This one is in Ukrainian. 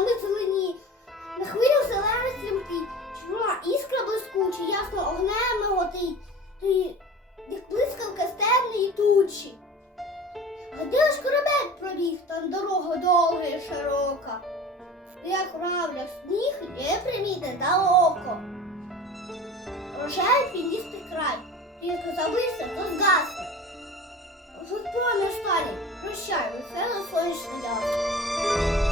холми зелені, на хвилю зелена тремтить, чорна іскра блискуча, ясно огнем миготить, як блискавка стемної тучі. А де ж корабель пробіг, там дорога довга і широка, як правда сніг є примітне далеко. Рожевий піністий край, тільки зависне, то згасне. Тут проміж сталі, прощай, весело сонячне ясно.